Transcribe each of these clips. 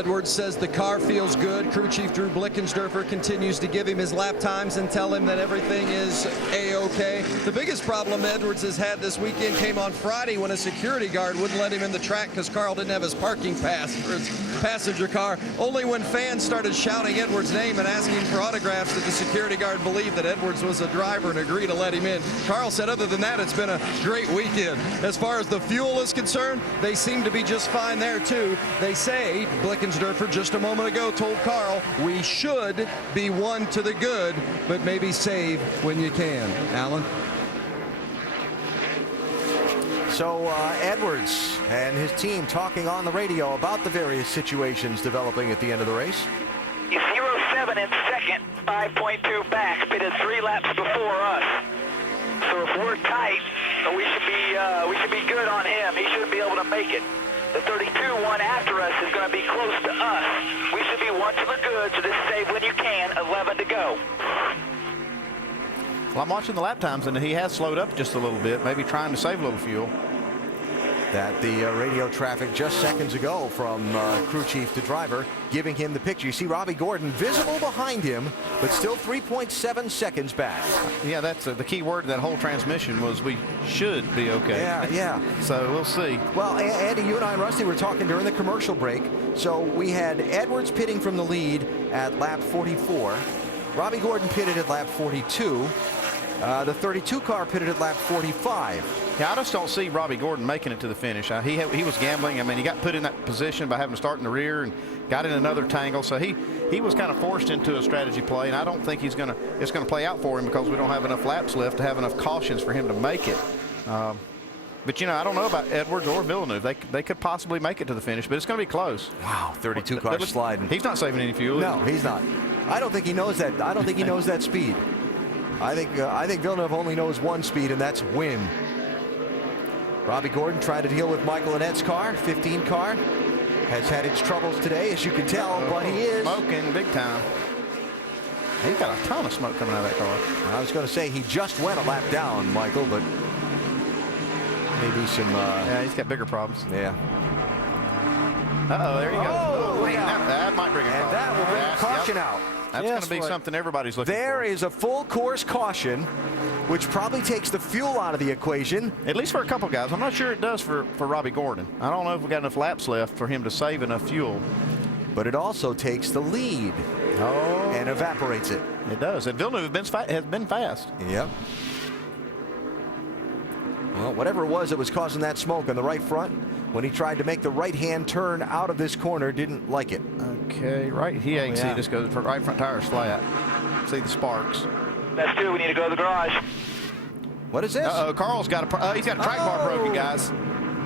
Edwards says the car feels good. Crew Chief Drew Blickensderfer continues to give him his lap times and tell him that everything is A-OK. The biggest problem Edwards has had this weekend came on Friday when a security guard wouldn't let him in the track because Carl didn't have his parking pass for his passenger car. Only when fans started shouting Edwards' name and asking for autographs did the security guard believe that Edwards was a driver and agree to let him in. Carl said other than that, it's been a great weekend. As far as the fuel is concerned, they seem to be just fine there too. They say, Blickensderfer just a moment ago told Carl, we should be one to the good, but maybe save when you can. Alan? So Edwards and his team talking on the radio about the various situations developing at the end of the race. 0.7 in second, 5.2 back, pitted 3 laps before us. So if we're tight, we should be good on him. He should be able to make it. The 32 one after us is going to be close to us. We should be one to the good, so this is save when you can, 11 to go. Well, I'm watching the lap times, and he has slowed up just a little bit, maybe trying to save a little fuel. That the radio traffic just seconds ago from crew chief to driver giving him the picture. You see Robbie Gordon visible behind him, but still 3.7 seconds back. Yeah, that's the key word of that whole transmission was we should be okay. Yeah. So we'll see. Well, Andy, you and I and Rusty were talking during the commercial break. So we had Edwards pitting from the lead at lap 44. Robbie Gordon pitted at lap 42. The 32 car pitted at lap 45. Yeah, I just don't see Robbie Gordon making it to the finish. He was gambling. I mean, he got put in that position by having to start in the rear and got in another tangle. So he was kind of forced into a strategy play, and I don't think it's going to play out for him because we don't have enough laps left to have enough cautions for him to make it. But, you know, I don't know about Edwards or Villeneuve. They could possibly make it to the finish, but it's going to be close. Wow, 32 cars sliding. He's not saving any fuel. No, he's not. I don't think he knows that. I don't think he knows that speed. I think Villeneuve only knows one speed, and that's win. Robbie Gordon trying to deal with Michael Annette's car, 15 car. Has had its troubles today, as you can tell, but he is smoking big time. He's got a ton of smoke coming out of that car. I was going to say he just went a lap down, Michael, but maybe some. Yeah, he's got bigger problems. Yeah. Uh-oh, there you go. Oh, yeah. That might bring a problem. And that will bring a caution out. That's going to be something everybody's looking for. There is a full course caution, which probably takes the fuel out of the equation. At least for a couple guys. I'm not sure it does for Robbie Gordon. I don't know if we got enough laps left for him to save enough fuel. But it also takes the lead and evaporates it. It does. And Villeneuve has been fast. Yep. Well, whatever it was that was causing that smoke on the right front, when he tried to make the right-hand turn out of this corner, didn't like it. Okay, right. He ain't see this goes for right front tire's flat. See the sparks. That's 2. We need to go to the garage. What is this? Uh-oh, Carl's got he's got a track bar broken, guys.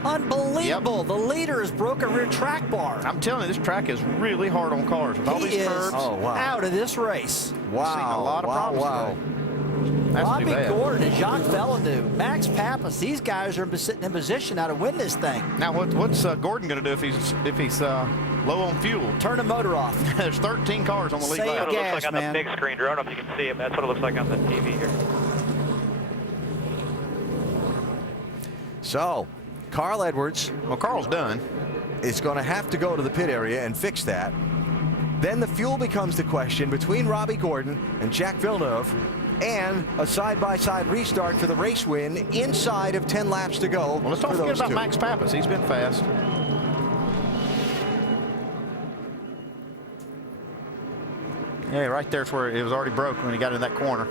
Unbelievable. Yep. The leader has broken a rear track bar. I'm telling you, this track is really hard on cars with all these curbs. Out of this race. Wow. A lot of problems today. Robbie Gordon and Jacques Villeneuve, Max Pappas, these guys are sitting in position now to win this thing. Now, what's Gordon going to do if he's low on fuel? Turn the motor off. There's 13 cars on the lead. Save That's what it gas, looks like man. on the big screen, Drew. I don't know if you can see it, but that's what it looks like on the TV here. So, Carl Edwards. Well, Carl's done. Is going to have to go to the pit area and fix that. Then the fuel becomes the question between Robbie Gordon and Jacques Villeneuve, and a side-by-side restart for the race win inside of 10 laps to go. Well, let's not forget about Max Pappas. He's been fast. Yeah, right there's where it was already broke when he got in that corner.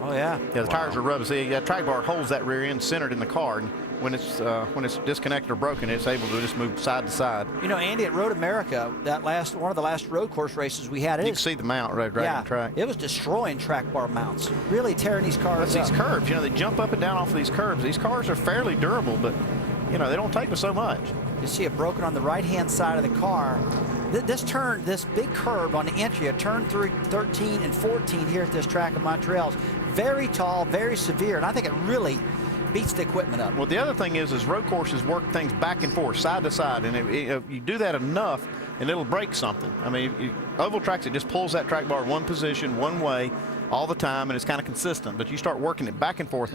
Oh, yeah. Yeah, the tires are rubbing. See, that track bar holds that rear end centered in the car. And when it's disconnected or broken, it's able to just move side to side. You know, Andy, at Road America, one of the last road course races we had, you can see the mount right dragging the track. It was destroying track bar mounts, really tearing these cars up. These curbs, you know, they jump up and down off of these curbs. These cars are fairly durable, but you know, they don't take us so much. You see it broken on the right-hand side of the car. This big curve on the entry, a turn through 13 and 14 here at this track of Montreal, is very tall, very severe, and I think it really beats the equipment up. Well, the other thing is road courses work things back and forth, side to side, and you do that enough, and it'll break something. I mean, oval tracks, it just pulls that track bar one position, one way, all the time, and it's kind of consistent. But you start working it back and forth,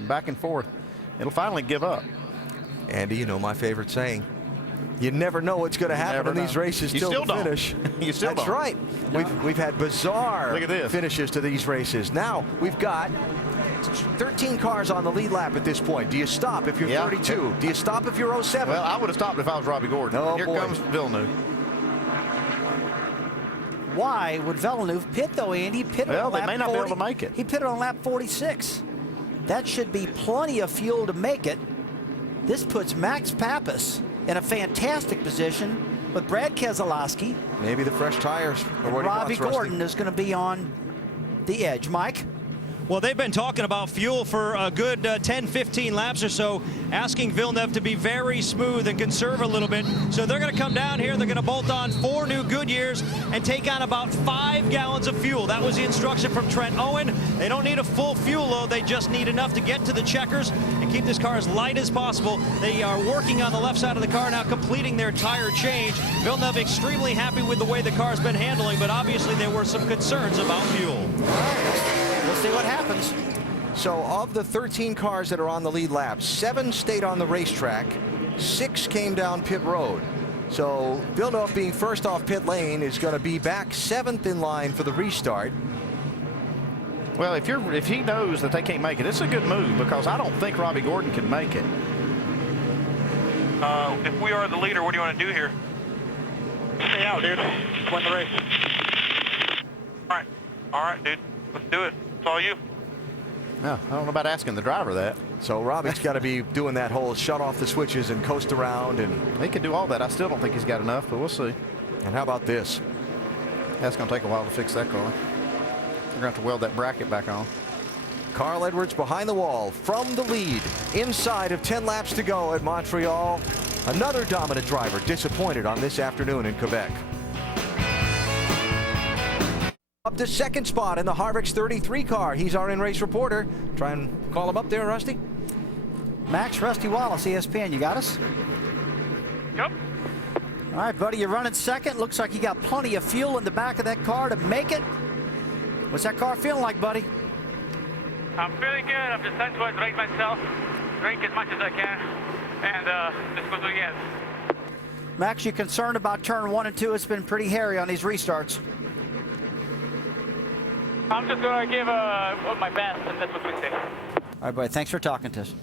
it'll finally give up. Andy, you know my favorite saying. You never know what's going to happen in these races till the finish. You still That's don't. right. We've had bizarre Look at this. finishes to these races. Now we've got 13 cars on the lead lap at this point. Do you stop if you're 32? Do you stop if you're 07? Well, I would have stopped if I was Robbie Gordon. Oh, Here boy. comes Villeneuve. Why would Villeneuve pit though, Andy? He pitted Well, on lap they may not 40. be able to make it. He pitted on lap 46. That should be plenty of fuel to make it. This puts Max Pappas in a fantastic position with Brad Keselowski. Maybe the fresh tires. Or what Robbie he wants, Gordon Rusty. is going to be on the edge. Mike? Well, they've been talking about fuel for a good 10, 15 laps or so, asking Villeneuve to be very smooth and conserve a little bit. So they're going to come down here. They're going to bolt on 4 new Goodyears and take on about 5 gallons of fuel. That was the instruction from Trent Owen. They don't need a full fuel load. They just need enough to get to the checkers and keep this car as light as possible. They are working on the left side of the car now, completing their tire change. Villeneuve extremely happy with the way the car's been handling, but obviously there were some concerns about fuel. We'll see what happens. So of the 13 cars that are on the lead lap, 7 stayed on the racetrack, 6 came down pit road. So Villeneuve, being first off pit lane, is going to be back 7th in line for the restart. Well, if he knows that they can't make it, it's a good move because I don't think Robbie Gordon can make it. If we are the leader, what do you want to do here? Stay out, dude. Win the race. All right, dude. Let's do it. It's all you. No, I don't know about asking the driver that. So Robbie's got to be doing that whole shut off the switches and coast around. And He can do all that. I still don't think he's got enough, but we'll see. and how about this? That's going to take a while to fix that car. We're going to have to weld that bracket back on. Carl Edwards behind the wall from the lead, inside of 10 laps to go at Montreal. Another dominant driver disappointed on this afternoon in Quebec. Up to second spot in the Harvick's 33 car. He's our in-race reporter. Try and call him up there, Rusty. Max Rusty Wallace, ESPN. You got us? Yep. All right, buddy, you're running second. Looks like you got plenty of fuel in the back of that car to make it. What's that car feeling like, buddy? I'm feeling good. I'm just trying to hydrate myself, drink as much as I can, and just go to the end. Max, you concerned about turn 1 and 2? It's been pretty hairy on these restarts. I'm just going to give my best, and that's what we say. All right, buddy, thanks for talking to us.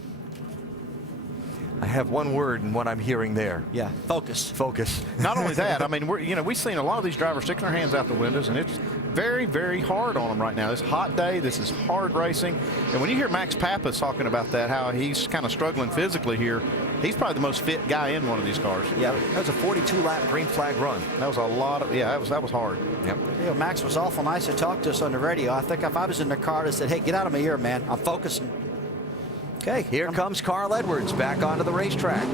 I have one word in what I'm hearing there. Yeah, focus. Focus. Not only that, I mean, we've seen a lot of these drivers sticking their hands out the windows, and it's very, very hard on them right now. This hot day, this is hard racing. And when you hear Max Pappas talking about that, how he's kind of struggling physically here, he's probably the most fit guy in one of these cars. Yeah, that was a 42-lap green flag run. That was a lot of, yeah, that was hard. Yep. You know, Max was awful nice to talk to us on the radio. I think if I was in the car, I said, hey, get out of my ear, man. I'm focusing. Okay. Here comes Carl Edwards back onto the racetrack.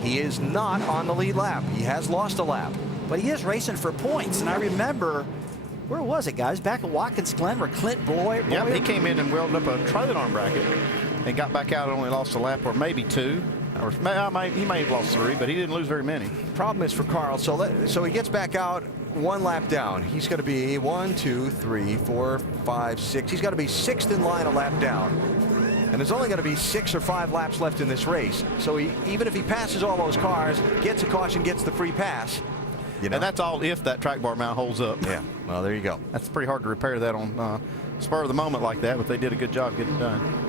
He is not on the lead lap. He has lost a lap. But he is racing for points. And I remember, where was it, guys? Back at Watkins Glen where Clint Boyer. Yeah, he came in and welded up a trailing arm bracket and got back out and only lost a lap or maybe 2. Or he may have lost 3, but he didn't lose very many. Problem is for Carl, so he gets back out 1 lap down. He's going to be 1, 2, 3, 4, 5, 6. He's got to be 6th in line a lap down. And there's only going to be 6 or 5 laps left in this race. So even if he passes all those cars, gets a caution, gets the free pass. You know? And that's all if that track bar mount holds up. Yeah, well, there you go. That's pretty hard to repair that on spur of the moment like that, but they did a good job getting it done.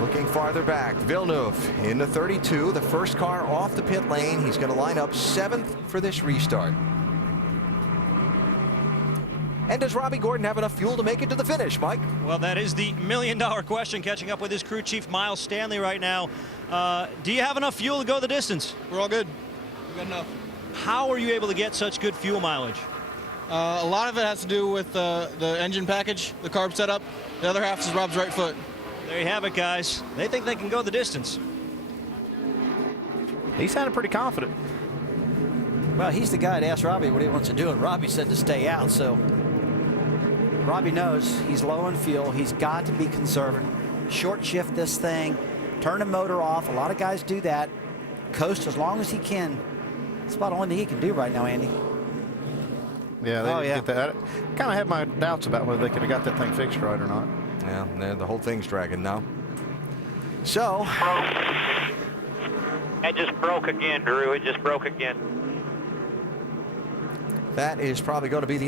Looking farther back, Villeneuve in the 32, the first car off the pit lane. He's going to line up 7th for this restart. And does Robbie Gordon have enough fuel to make it to the finish, Mike? Well, that is the million-dollar question, catching up with his crew chief, Miles Stanley, right now. Do you have enough fuel to go the distance? We're all good. We got enough. How are you able to get such good fuel mileage? A lot of it has to do with the engine package, the carb setup. The other half is Rob's right foot. There you have it, guys. They think they can go the distance. He sounded pretty confident. Well, he's the guy to ask Robbie what he wants to do, and Robbie said to stay out, so Robbie knows he's low on fuel. He's got to be conservative. Short shift this thing, turn the motor off. A lot of guys do that. Coast as long as he can. That's about the only thing he can do right now, Andy. Yeah, they didn't get that. I kind of had my doubts about whether they could have got that thing fixed right or not. Yeah, the whole thing's dragging now. So, It just broke again, Drew. It just broke again. That is probably going to be the